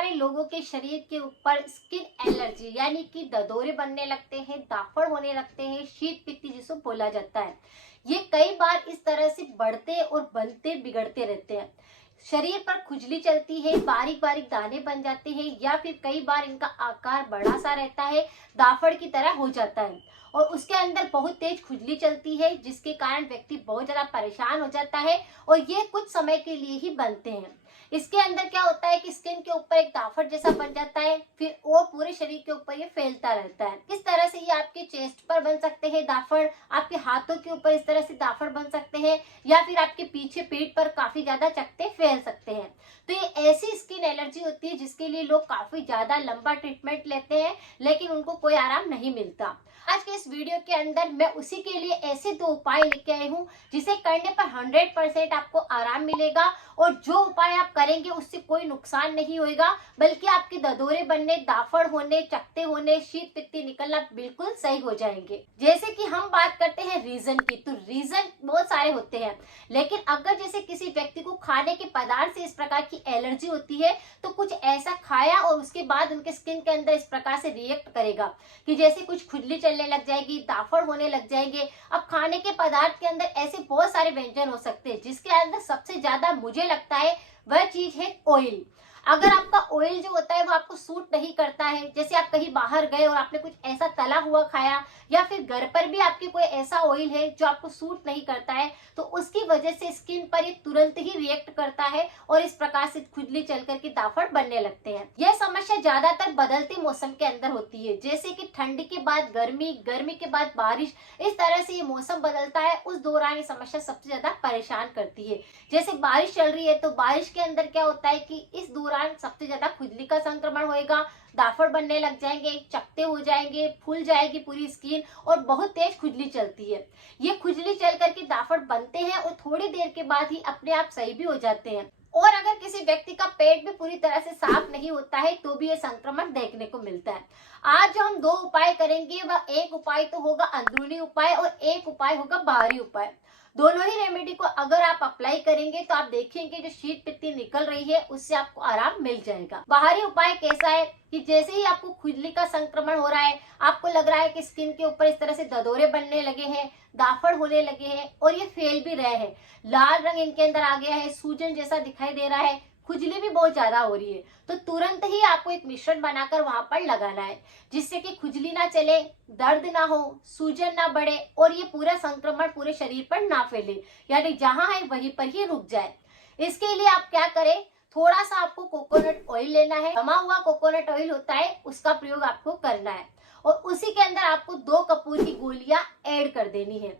सारे लोगों के शरीर के ऊपर स्किन एलर्जी यानी कि ददोरे बनने लगते हैं, दाफड़ होने लगते हैं, शीत पित्ती जिसको बोला जाता है। ये कई बार इस तरह से बढ़ते और बनते बिगड़ते रहते हैं। शरीर पर खुजली चलती है, बारीक बारीक दाने बन जाते हैं या फिर कई बार इनका आकार बड़ा सा रहता है, दाफड़ की तरह हो जाता है और उसके अंदर बहुत तेज खुजली चलती है जिसके कारण व्यक्ति बहुत ज्यादा परेशान हो जाता है और ये कुछ समय के लिए ही बनते हैं। इसके अंदर क्या होता है कि स्किन के ऊपर एक दाफड़ जैसा बन जाता है, फिर वो पूरे शरीर के ऊपर ये फैलता रहता है। इस तरह से ये आपके चेस्ट पर बन सकते हैं दाफड़, आपके हाथों के ऊपर इस तरह से दाफड़ बन सकते हैं या फिर आपके पीछे पीठ पर काफी ज्यादा चकत्ते फैल सकते हैं। तो ये ऐसी स्किन एलर्जी होती है जिसके लिए लोग काफी ज्यादा लंबा ट्रीटमेंट लेते हैं लेकिन उनको कोई आराम नहीं मिलता। आज के इस वीडियो के अंदर मैं उसी के लिए ऐसे 2 उपाय लेके आई हूँ जिसे करने पर 100% आपको आराम मिलेगा और जो उपाय आप करेंगे उससे कोई नुकसान नहीं होगा, बल्कि आपके ददोरे बनने, दाफड़ होने, चकत्ते होने, शीत पित्ती निकलना बिल्कुल सही हो जाएंगे। जैसे कि हम बात करते हैं रीजन की, तो रीजन बहुत सारे होते हैं, लेकिन अगर जैसे किसी व्यक्ति को खाने के पदार्थ से इस प्रकार की एलर्जी होती है तो कुछ ऐसा खाया और उसके बाद उनके स्किन के अंदर इस प्रकार से रिएक्ट करेगा कि जैसे कुछ खुजली चलने लग जाएगी, दाफड़ होने लग जाएंगे। अब खाने के पदार्थ के अंदर ऐसे बहुत सारे व्यंजन हो सकते हैं जिसके अंदर सबसे ज्यादा मुझे लगता है वह चीज है ऑयल। अगर आपका ऑयल जो होता है वो आपको सूट नहीं करता है, जैसे आप कहीं बाहर गए और आपने कुछ ऐसा तला हुआ खाया या फिर घर पर भी आपके कोई ऐसा ऑयल है जो आपको सूट नहीं करता है, तो उसकी वजह से स्किन पर ये तुरंत ही रिएक्ट करता है और इस प्रकार से खुजली चल करके दाफड़ बनने लगते हैं। यह समस्या ज्यादातर बदलते मौसम के अंदर होती है, जैसे कि ठंड के बाद गर्मी, गर्मी के बाद बारिश, इस तरह से ये मौसम बदलता है। उस दौरान ये समस्या सबसे ज्यादा परेशान करती है। जैसे बारिश चल रही है तो बारिश के अंदर क्या होता है कि इस दौरान सबसे ज्यादा खुजली का संक्रमण होएगा, दाफड़ बनने लग जाएंगे, चकत्ते हो जाएंगे, फूल जाएगी पूरी स्किन और बहुत तेज खुजली चलती है। ये खुजली चल करके दाफड़ बनते हैं और थोड़ी देर के बाद ही अपने आप सही भी हो जाते हैं। और अगर किसी व्यक्ति का पेट भी पूरी तरह से साफ नहीं होता है तो भी ये संक्रमण देखने को मिलता है। आज जो हम 2 उपाय करेंगे वह एक उपाय तो होगा अंदरूनी उपाय और एक उपाय होगा बाहरी उपाय। दोनों ही रेमेडी को अगर आप अप्लाई करेंगे तो आप देखेंगे जो शीत पित्ती निकल रही है उससे आपको आराम मिल जाएगा। बाहरी उपाय कैसा है कि जैसे ही आपको खुजली का संक्रमण हो रहा है, आपको लग रहा है कि स्किन के ऊपर इस तरह से ददोरे बनने लगे हैं, दाफड़ होने लगे हैं और ये फैल भी रहे हैं, लाल रंग इनके अंदर आ गया है, सूजन जैसा दिखाई दे रहा है, खुजली भी बहुत ज्यादा हो रही है, तो तुरंत ही आपको एक मिश्रण बनाकर वहां पर लगाना है जिससे कि खुजली ना चले, दर्द ना हो, सूजन ना बढ़े और ये पूरा संक्रमण पूरे शरीर पर ना फैले, यानी जहां है वहीं पर ही रुक जाए। इसके लिए आप क्या करें, थोड़ा सा आपको कोकोनट ऑयल लेना है, जमा हुआ कोकोनट ऑयल होता है उसका प्रयोग आपको करना है और उसी के अंदर आपको 2 कपूर की गोलियां ऐड कर देनी है।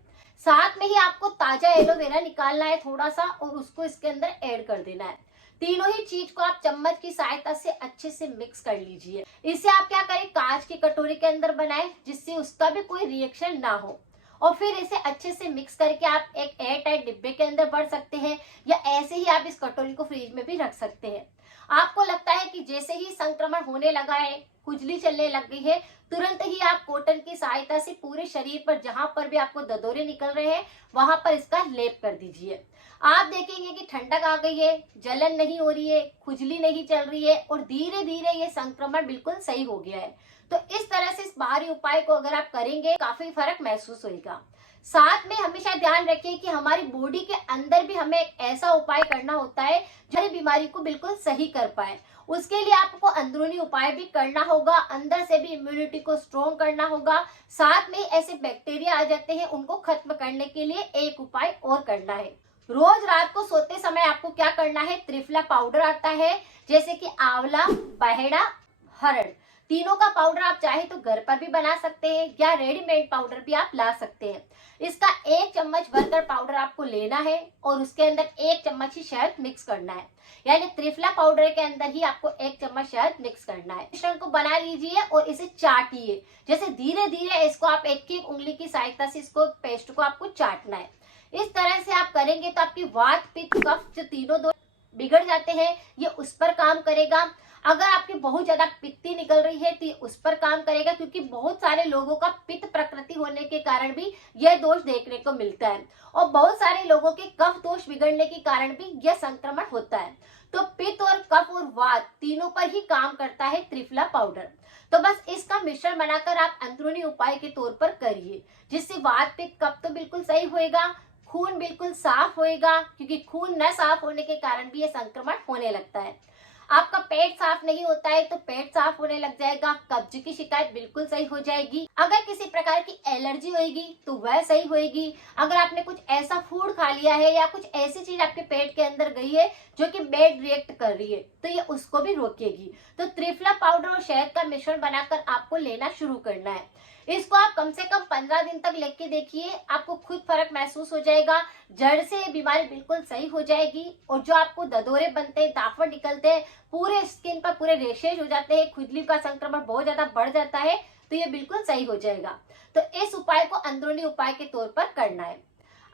साथ में ही आपको ताजा एलोवेरा निकालना है थोड़ा सा और उसको इसके अंदर ऐड कर देना है। तीनों ही चीज को आप चम्मच की सहायता से अच्छे से मिक्स कर लीजिए। इसे आप क्या करें, कांच की कटोरी के अंदर बनाएं जिससे उसका भी कोई रिएक्शन ना हो और फिर इसे अच्छे से मिक्स करके आप एक एयर टाइट डिब्बे के अंदर भर सकते हैं या ऐसे ही आप इस कटोरी को फ्रिज में भी रख सकते हैं। आपको लगता है कि जैसे ही संक्रमण होने लगा है, खुजली चलने लग गई है, तुरंत ही आप कॉटन की सहायता से पूरे शरीर पर जहां पर भी आपको ददोरे निकल रहे हैं वहां पर इसका लेप कर दीजिए। आप देखेंगे कि ठंडक आ गई है, जलन नहीं हो रही है, खुजली नहीं चल रही है और धीरे धीरे ये संक्रमण बिल्कुल सही हो गया है। तो इस तरह से इस बाहरी उपाय को अगर आप करेंगे काफी फर्क महसूस होगा। साथ में हमेशा ध्यान रखिए कि हमारी बॉडी के अंदर भी हमें एक ऐसा उपाय करना होता है जो बीमारी को बिल्कुल सही कर पाए। उसके लिए आपको अंदरूनी उपाय भी करना होगा, अंदर से भी इम्यूनिटी को स्ट्रॉन्ग करना होगा। साथ में ऐसे बैक्टीरिया आ जाते हैं उनको खत्म करने के लिए एक उपाय और करना है। रोज रात को सोते समय आपको क्या करना है, त्रिफला पाउडर आता है जैसे कि आंवला, बहेड़ा, हरड़, तीनों का पाउडर आप चाहे तो घर पर भी बना सकते हैं या रेडीमेड पाउडर भी आप ला सकते हैं। इसका 1 चम्मच भरकर पाउडर आपको लेना है और उसके अंदर 1 चम्मच ही शहद मिक्स करना है, यानी त्रिफला पाउडर के अंदर ही आपको 1 चम्मच शहद मिक्स करना है। मिश्रण को बना लीजिए और इसे चाटिए, जैसे धीरे धीरे इसको आप एक उंगली की सहायता से इसको पेस्ट को आपको चाटना है। इस तरह से आप करेंगे तो आपकी वात, पित्त, कफ जो तीनों दो बिगड़ जाते हैं ये उस पर काम करेगा। अगर आपकी बहुत ज्यादा पित्ती निकल रही है तो ये उस पर काम करेगा, क्योंकि बहुत सारे लोगों का पित्त प्रकृति होने के कारण भी यह दोष देखने को मिलता है और बहुत सारे लोगों के कफ दोष बिगड़ने के कारण भी यह संक्रमण होता है। तो पित्त और कफ और वात तीनों पर ही काम करता है त्रिफला पाउडर। तो बस इसका मिश्रण बनाकर आप अंदरूनी उपाय के तौर पर करिए, जिससे वात पित्त कफ तो बिल्कुल सही होएगा, खून बिल्कुल साफ होएगा, क्योंकि खून न साफ होने के कारण भी यह संक्रमण होने लगता है। आपका पेट साफ नहीं होता है तो पेट साफ होने लग जाएगा, कब्ज की शिकायत बिल्कुल सही हो जाएगी। अगर किसी प्रकार की एलर्जी होगी तो वह सही होएगी। अगर आपने कुछ ऐसा फूड खा लिया है या कुछ ऐसी चीज आपके पेट के अंदर गई है जो कि बैड रिएक्ट कर रही है तो ये उसको भी रोकेगी। तो त्रिफला पाउडर और शहद का मिश्रण बनाकर आपको लेना शुरू करना है। इसको आप कम से कम 15 दिन तक लेके देखिए, आपको खुद फर्क महसूस हो जाएगा, जड़ से ये बीमारी बिल्कुल सही हो जाएगी। और जो आपको ददोरे बनते हैं, दाफड़ निकलते हैं, पूरे स्किन पर पूरे रेशेज हो जाते हैं, खुजली का संक्रमण बहुत ज्यादा बढ़ जाता है, तो ये बिल्कुल सही हो जाएगा। तो इस उपाय को अंदरूनी उपाय के तौर पर करना है।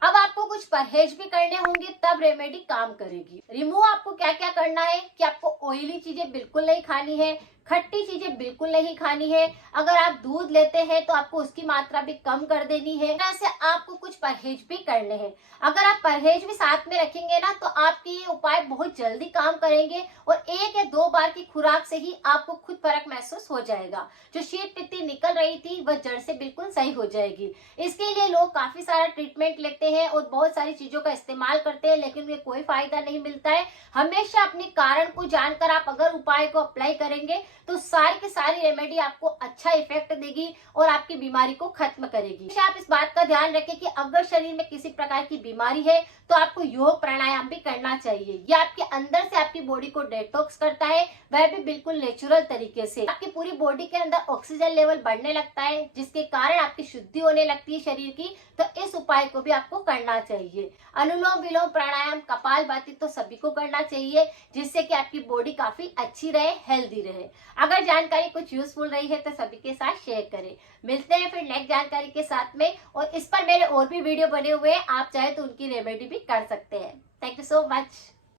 अब आपको कुछ परहेज भी करने होंगे, तब रेमेडी काम करेगी। रिमूव आपको क्या क्या करना है कि आपको ऑयली चीजें बिल्कुल नहीं खानी है, खट्टी चीजें बिल्कुल नहीं खानी है। अगर आप दूध लेते हैं तो आपको उसकी मात्रा भी कम कर देनी है। इस तरह से आपको कुछ परहेज भी करने हैं। अगर आप परहेज भी साथ में रखेंगे ना तो आपके ये उपाय बहुत जल्दी काम करेंगे और 1 या 2 बार की खुराक से ही आपको खुद फर्क महसूस हो जाएगा। जो शीत पित्ती निकल रही थी वह जड़ से बिल्कुल सही हो जाएगी। इसके लिए लोग काफी सारा ट्रीटमेंट लेते हैं और बहुत सारी चीजों का इस्तेमाल करते हैं, लेकिन उन्हें कोई फायदा नहीं मिलता है। हमेशा अपने कारण को जानकर आप अगर उपाय को अप्लाई करेंगे तो सारी की सारी रेमेडी आपको अच्छा इफेक्ट देगी और आपकी बीमारी को खत्म करेगी। आप इस बात का ध्यान रखें कि अगर शरीर में किसी प्रकार की बीमारी है तो आपको योग प्राणायाम भी करना चाहिए। यह आपके अंदर से आपकी बॉडी को डिटॉक्स करता है, वह भी बिल्कुल नेचुरल तरीके से। आपकी पूरी बॉडी के अंदर ऑक्सीजन लेवल बढ़ने लगता है, जिसके कारण आपकी शुद्धि होने लगती है शरीर की। तो इस उपाय को भी आपको करना चाहिए। अनुलोम विलोम प्राणायाम कपालभाति तो सभी को करना चाहिए, जिससे कि आपकी बॉडी काफी अच्छी रहे, हेल्दी रहे। अगर जानकारी कुछ यूजफुल रही है तो सभी के साथ शेयर करें। मिलते हैं फिर नेक्स्ट जानकारी के साथ में। और इस पर मेरे और भी वीडियो बने हुए हैं, आप चाहे तो उनकी रेमेडी भी कर सकते हैं। Thank you so much.